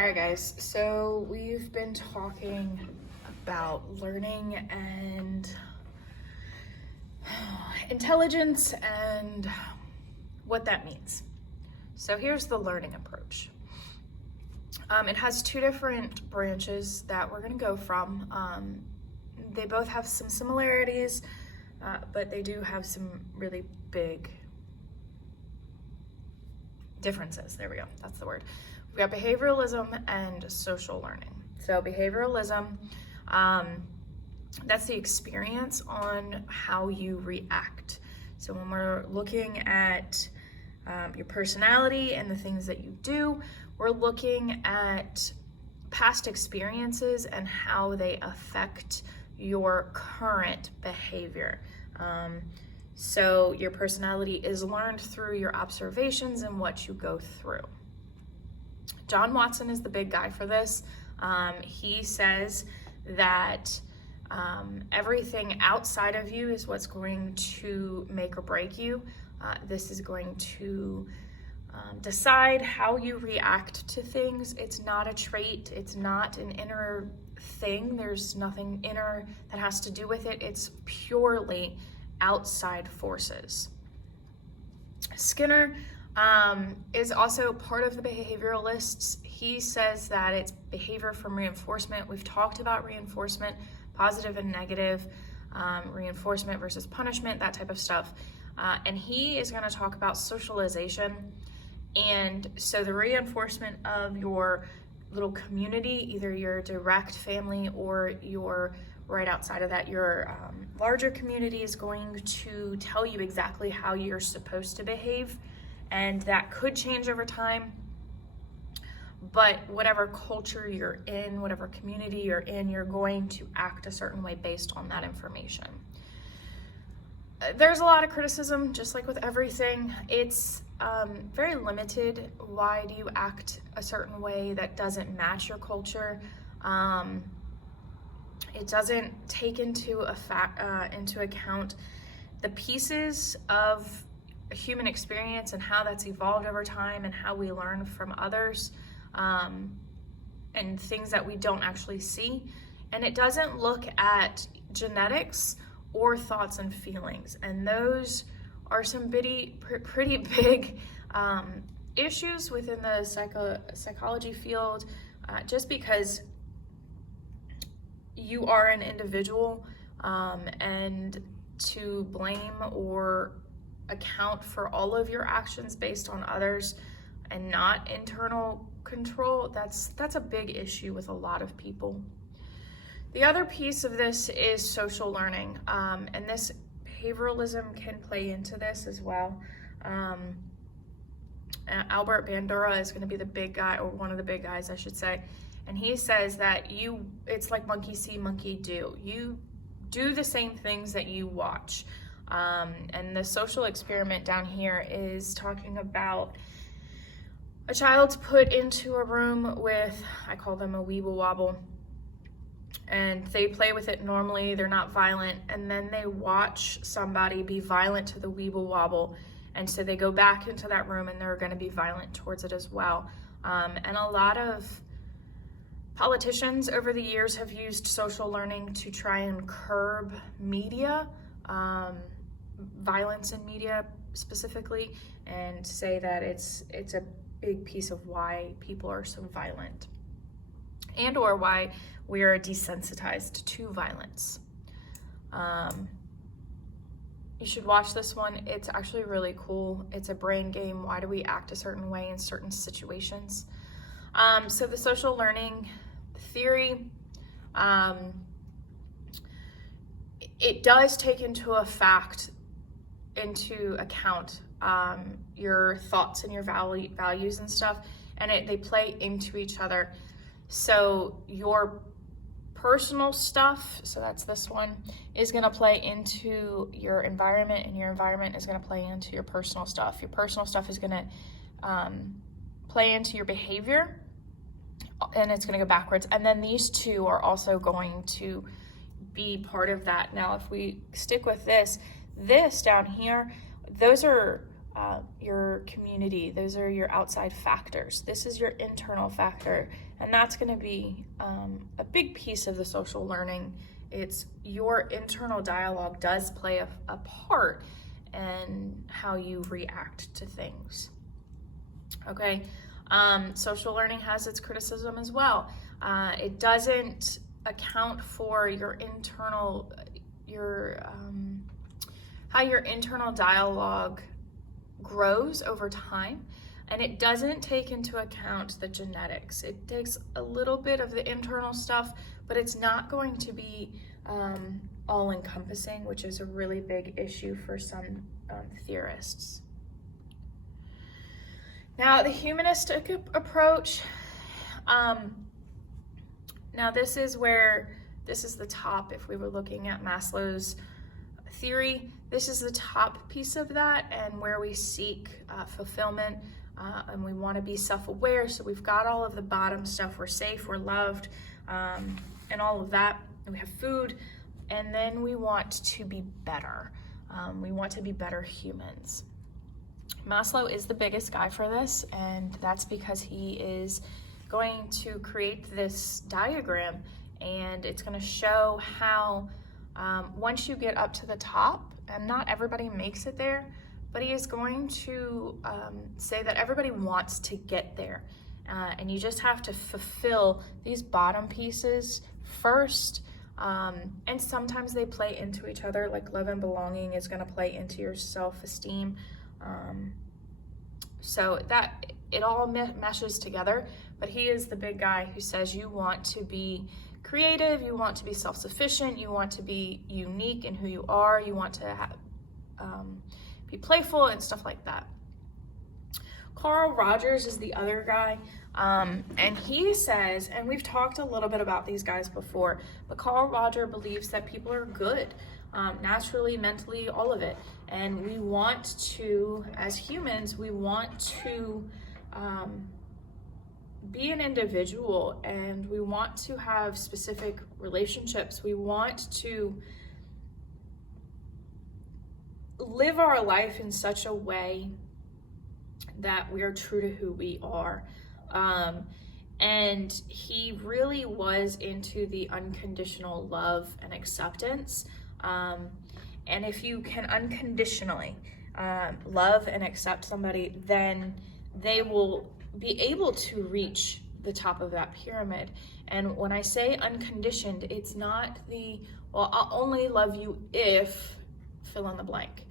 Alright guys, so we've been talking about learning and intelligence and what that means. So here's the learning approach. It has two different branches that we're going to go from. They both have some similarities, but they do have some really big differences. There we go, that's the word. We've got behavioralism and social learning. So behavioralism, that's the experience on how you react. So when we're looking at your personality and the things that you do, we're looking at past experiences and how they affect your current behavior. So your personality is learned through your observations and what you go through. John Watson is the big guy for this. He says that everything outside of you is what's going to make or break you. This is going to decide how you react to things. It's not a trait. It's not an inner thing. There's nothing inner that has to do with it. It's purely outside forces. Skinner is also part of the behavioralists. He says that it's behavior from reinforcement. We've talked about reinforcement, positive and negative, reinforcement versus punishment, that type of stuff. And he is going to talk about socialization. And so the reinforcement of your little community, either your direct family or your right outside of that, your larger community is going to tell you exactly how you're supposed to behave. And that could change over time. But whatever culture you're in, whatever community you're in, you're going to act a certain way based on that information. There's a lot of criticism, just like with everything. It's very limited. Why do you act a certain way that doesn't match your culture? It doesn't take into account the pieces of a human experience and how that's evolved over time and how we learn from others, and things that we don't actually see. And it doesn't look at genetics or thoughts and feelings. And those are some pretty big issues within the psychology field, just because you are an individual, and to blame or account for all of your actions based on others and not internal control, that's a big issue with a lot of people. The other piece of this is social learning, and this behavioralism can play into this as well. Albert Bandura is going to be the big guy, or one of the big guys, I should say, and he says that it's like monkey see, monkey do. You do the same things that you watch. And the social experiment down here is talking about a child's put into a room with, I call them a weeble wobble, and they play with it normally, they're not violent, and then they watch somebody be violent to the weeble wobble, and so they go back into that room and they're going to be violent towards it as well. And a lot of politicians over the years have used social learning to try and curb media, violence in media specifically, and say that it's a big piece of why people are so violent, and or why we are desensitized to violence. You should watch this one. It's actually really cool. It's a brain game. Why do we act a certain way in certain situations? So the social learning theory, it does take into account your thoughts and your values and stuff, and they play into each other. So your personal stuff, so that's this one, is going to play into your environment, and your environment is going to play into your personal stuff. Your personal stuff is going to play into your behavior, and it's going to go backwards. And then these two are also going to be part of that. Now, if we stick with this down here, those are your community. Those are your outside factors. This is your internal factor, and that's going to be a big piece of the social learning. It's your internal dialogue does play a part in how you react to things. Okay, social learning has its criticism as well. It doesn't account for your internal, how your internal dialogue grows over time, and it doesn't take into account the genetics. It takes a little bit of the internal stuff, but it's not going to be all-encompassing, which is a really big issue for some theorists. Now, the humanistic approach, now this is the top. If we were looking at Maslow's theory, this is the top piece of that, and where we seek fulfillment, and we want to be self-aware. So we've got all of the bottom stuff. We're safe, we're loved, and all of that. And we have food, and then we want to be better. We want to be better humans. Maslow is the biggest guy for this, and that's because he is going to create this diagram, and it's going to show how once you get up to the top, and not everybody makes it there, but he is going to say that everybody wants to get there, and you just have to fulfill these bottom pieces first, and sometimes they play into each other, like love and belonging is going to play into your self-esteem, so that it all meshes together. But he is the big guy who says you want to be creative, you want to be self-sufficient, you want to be unique in who you are, you want to be playful and stuff like that. Carl Rogers is the other guy, and he says, and we've talked a little bit about these guys before, but Carl Rogers believes that people are good, naturally, mentally, all of it. And we want to, as humans, we want to be an individual, and we want to have specific relationships. We want to live our life in such a way that we are true to who we are. And he really was into the unconditional love and acceptance. And if you can unconditionally love and accept somebody, then they will be able to reach the top of that pyramid. And when I say unconditioned, it's not I'll only love you if fill in the blank.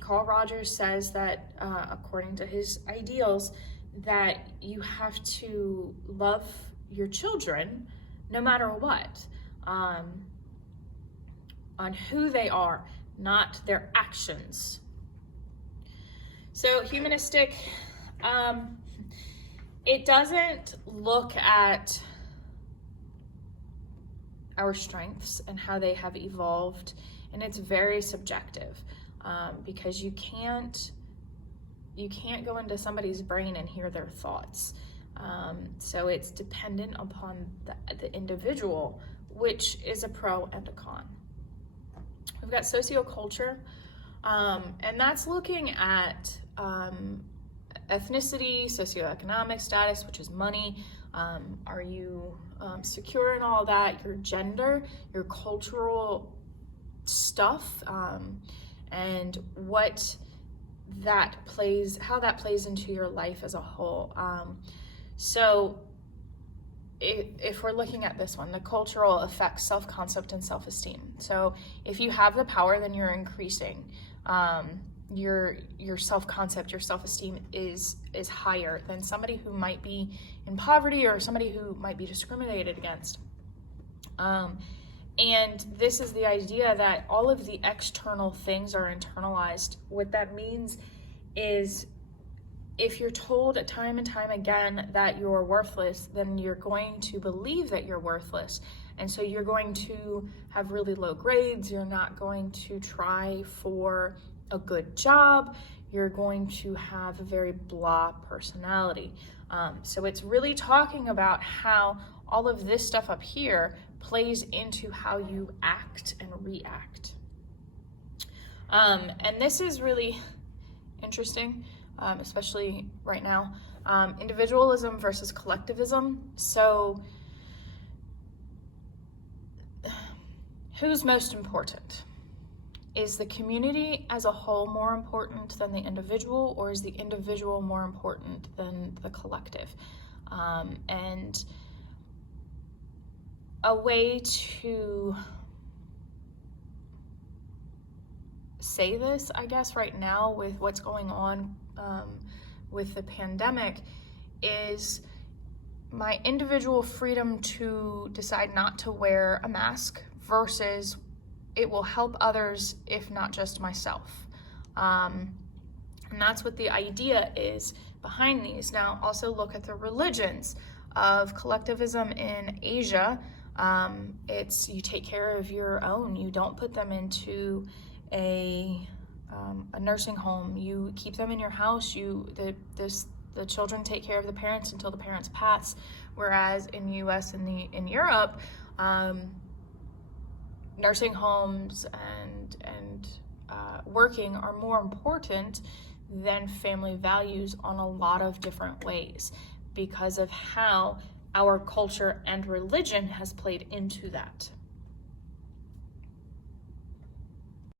Carl Rogers says that according to his ideals, that you have to love your children no matter what, on who they are, not their actions. So humanistic, it doesn't look at our strengths and how they have evolved, and it's very subjective, because you can't go into somebody's brain and hear their thoughts. So it's dependent upon the individual, which is a pro and a con. We've got socioculture, and that's looking at ethnicity, socioeconomic status, which is money. Are you secure in all that? Your gender, your cultural stuff, and what that plays, how that plays into your life as a whole. So if we're looking at this one, the cultural affects self-concept and self-esteem. So if you have the power, then you're increasing. Your self-concept, your self-esteem is higher than somebody who might be in poverty or somebody who might be discriminated against. And this is the idea that all of the external things are internalized. What that means is if you're told time and time again that you're worthless, then you're going to believe that you're worthless. And so you're going to have really low grades. You're not going to try for a good job. You're going to have a very blah personality. So it's really talking about how all of this stuff up here plays into how you act and react. And this is really interesting, especially right now. Individualism versus collectivism. So who's most important? Is the community as a whole more important than the individual, or is the individual more important than the collective? And a way to say this, I guess, right now with what's going on with the pandemic is my individual freedom to decide not to wear a mask versus it will help others, if not just myself. And that's what the idea is behind these. Now, also look at the religions of collectivism in Asia. It's you take care of your own. You don't put them into a nursing home. You keep them in your house. The children take care of the parents until the parents pass. Whereas in the U.S. and in Europe, nursing homes and working are more important than family values on a lot of different ways because of how our culture and religion has played into that.